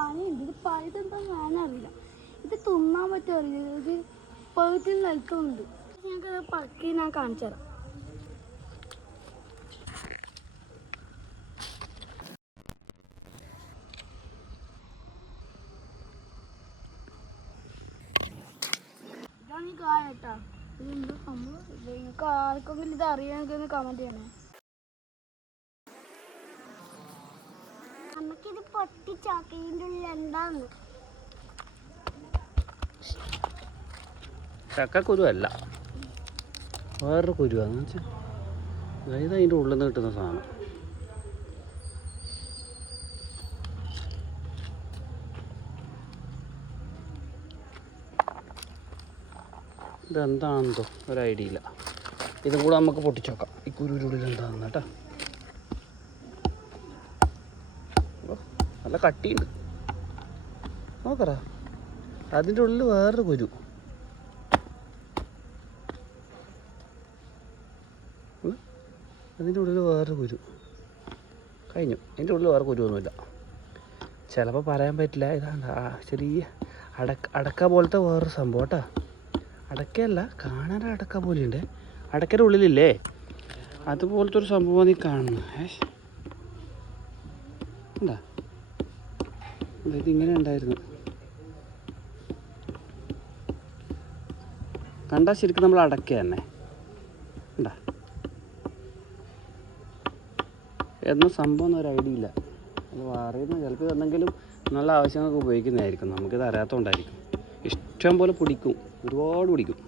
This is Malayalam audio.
പണിയുണ്ട്. ഇത് പഴുതെന്താ ഞാനറിയില്ല. ഇത് തിന്നാൻ പറ്റുമോ അറിയില്ല. ഇത് പഴുത്തിൽ നിൽക്കുന്നുണ്ട്. ഞങ്ങൾക്കത് പക്കി ഞാൻ കാണിച്ചു തരാം. ഇതാണ് ഈ കായ കേട്ടാ. ഇതെന്താ സംഭവം? നിങ്ങൾക്ക് ആർക്കെങ്കിലും ഇത് അറിയാമെങ്കിൽ കമന്റ് ചെയ്യണേ. നമുക്കിത് പൊട്ടിച്ചാക്കിൻ്റെ ഉള്ളിൽ എന്താന്ന് ചക്കക്കുരു അല്ല, വേറൊരു കുരുവാന്ന് വെച്ചാൽ അതായത് അതിൻ്റെ ഉള്ളിൽ നിന്ന് കിട്ടുന്ന സാധനം. ഇതെന്താണെന്തോ ഒരു ഐഡിയ ഇല്ല. ഇതും കൂടെ നമുക്ക് പൊട്ടിച്ച് നോക്കാം. ഈ കുരുവിനുള്ളിൽ എന്താണെന്ന് കേട്ടോ. നല്ല കട്ടിയുണ്ട്, നോക്കറ. അതിൻ്റെ ഉള്ളിൽ വേറൊരു കുരു. അതിൻ്റെ ഉള്ളിൽ വേറൊരു കുരു കഴിഞ്ഞു. അതിൻ്റെ ഉള്ളിൽ വേറെ കുരുവൊന്നുമില്ല. ചിലപ്പോൾ പറയാൻ പറ്റില്ല. ഇതാണ് ചെറിയ അടക്ക പോലത്തെ വേറൊരു സംഭവം കേട്ടോ. അടക്കയല്ല, കാണാൻ അടക്ക പോലെയുണ്ട്. അടക്കയുടെ ഉള്ളിലില്ലേ അതുപോലത്തെ ഒരു സംഭവമാണ് ഈ കാണുന്നത്. എന്താ ഇതിങ്ങനെ ഉണ്ടായിരുന്നു. കണ്ടാൽ ശരിക്കും നമ്മൾ അടക്ക തന്നെ ഉണ്ടാ. എന്ന സംഭവം ഒരു ഐഡിയ ഇല്ല. അത് അറിയുന്ന ചിലപ്പോൾ എന്തെങ്കിലും നല്ല ആവശ്യങ്ങൾക്ക് ഉപയോഗിക്കുന്നതായിരിക്കും. നമുക്കിത് അറിയാത്തതുകൊണ്ടായിരിക്കും. ഇഷ്ടം പോലെ പിടിക്കും, ഒരുപാട് പിടിക്കും.